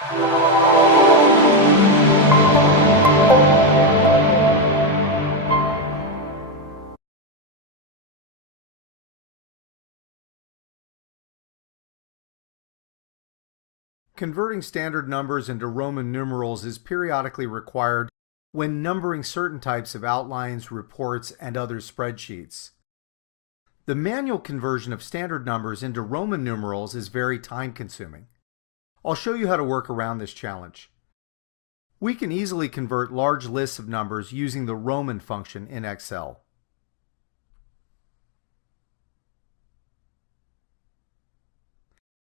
Converting standard numbers into Roman numerals is periodically required when numbering certain types of outlines, reports, and other spreadsheets. The manual conversion of standard numbers into Roman numerals is very time-consuming. I'll show you how to work around this challenge. We can easily convert large lists of numbers using the Roman function in Excel.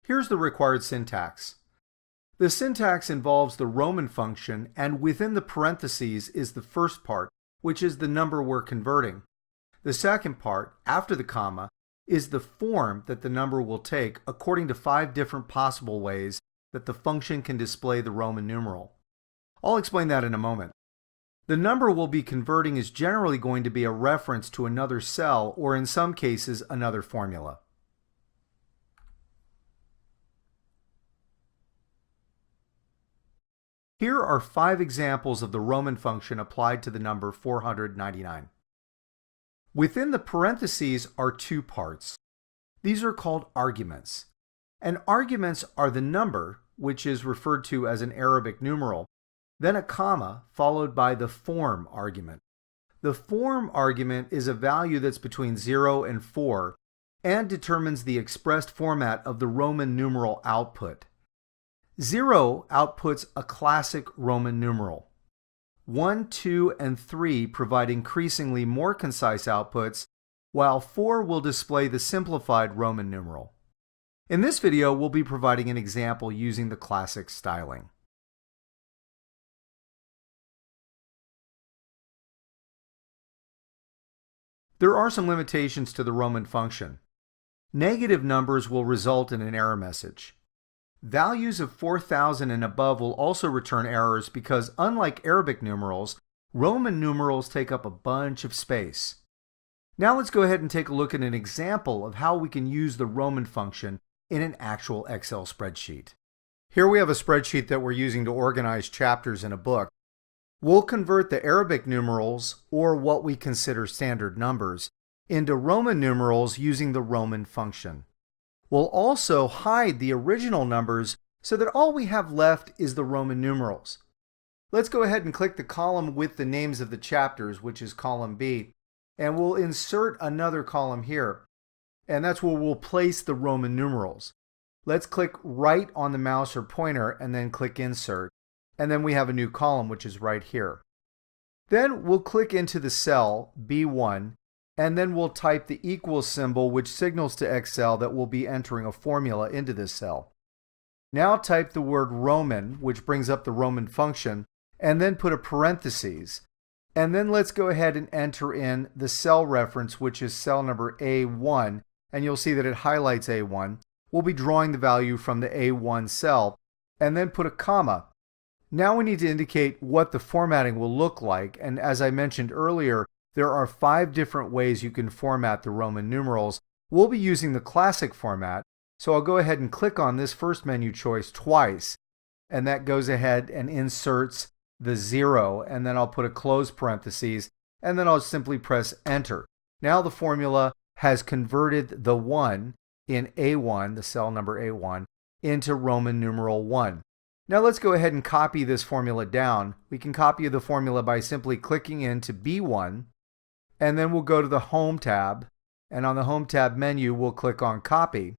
Here's the required syntax. The syntax involves the Roman function, and within the parentheses is the first part, which is the number we're converting. The second part, after the comma, is the form that the number will take according to 5 different possible ways that the function can display the Roman numeral. I'll explain that in a moment. The number we'll be converting is generally going to be a reference to another cell, or in some cases, another formula. Here are 5 examples of the Roman function applied to the number 499. Within the parentheses are 2 parts. These are called arguments. And arguments are the number, which is referred to as an Arabic numeral, then a comma followed by the form argument. The form argument is a value that's between 0 and 4 and determines the expressed format of the Roman numeral output. 0 outputs a classic Roman numeral. 1, 2, and 3 provide increasingly more concise outputs, while 4 will display the simplified Roman numeral. In this video, we'll be providing an example using the classic styling. There are some limitations to the Roman function. Negative numbers will result in an error message. Values of 4,000 and above will also return errors because, unlike Arabic numerals, Roman numerals take up a bunch of space. Now let's go ahead and take a look at an example of how we can use the Roman function in an actual Excel spreadsheet. Here we have a spreadsheet that we're using to organize chapters in a book. We'll convert the Arabic numerals, or what we consider standard numbers, into Roman numerals using the Roman function. We'll also hide the original numbers so that all we have left is the Roman numerals. Let's go ahead and click the column with the names of the chapters, which is column B, and we'll insert another column here, and that's where we'll place the Roman numerals. Let's click right on the mouse or pointer and then click Insert, and then we have a new column, which is right here. Then we'll click into the cell B1, and then we'll type the equal symbol, which signals to Excel that we'll be entering a formula into this cell. Now type the word Roman, which brings up the Roman function, and then put a parentheses. And then let's go ahead and enter in the cell reference, which is cell number A1, and you'll see that it highlights A1. We'll be drawing the value from the A1 cell, and then put a comma. Now we need to indicate what the formatting will look like, and as I mentioned earlier, there are 5 different ways you can format the Roman numerals. We'll be using the classic format, so I'll go ahead and click on this first menu choice twice, and that goes ahead and inserts the 0, and then I'll put a close parentheses, and then I'll simply press Enter. Now the formula has converted the 1 in A1, the cell number A1, into Roman numeral 1. Now let's go ahead and copy this formula down. We can copy the formula by simply clicking into B1, and then we'll go to the Home tab, and on the Home tab menu we'll click on Copy.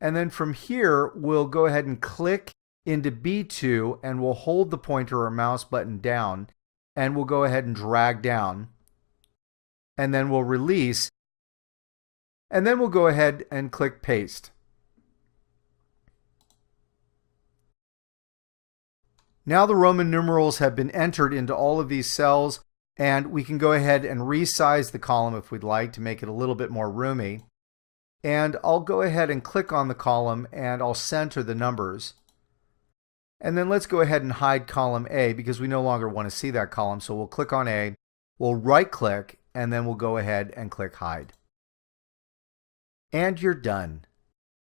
And then from here we'll go ahead and click into B2, and we'll hold the pointer or mouse button down, and we'll go ahead and drag down, and then we'll release, and then we'll go ahead and click Paste. Now the Roman numerals have been entered into all of these cells, and we can go ahead and resize the column if we'd like to make it a little bit more roomy. And I'll go ahead and click on the column, and I'll center the numbers. And then let's go ahead and hide column A because we no longer want to see that column. So we'll click on A, we'll right click, and then we'll go ahead and click Hide. And you're done.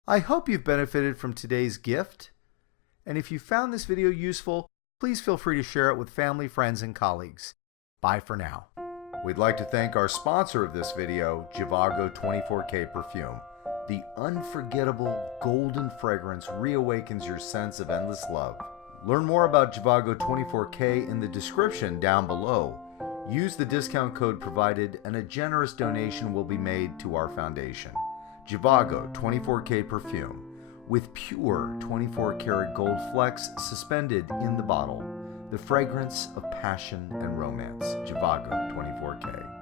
I hope you've benefited from today's gift. And if you found this video useful, please feel free to share it with family, friends, and colleagues. Bye for now. We'd like to thank our sponsor of this video, Zhivago 24K Perfume. The unforgettable golden fragrance reawakens your sense of endless love. Learn more about Zhivago 24K in the description down below. Use the discount code provided and a generous donation will be made to our foundation. Zhivago 24K Perfume, with pure 24-karat gold flecks suspended in the bottle. The fragrance of passion and romance. Zhivago 24K.